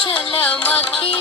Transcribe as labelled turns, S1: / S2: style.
S1: चला मखी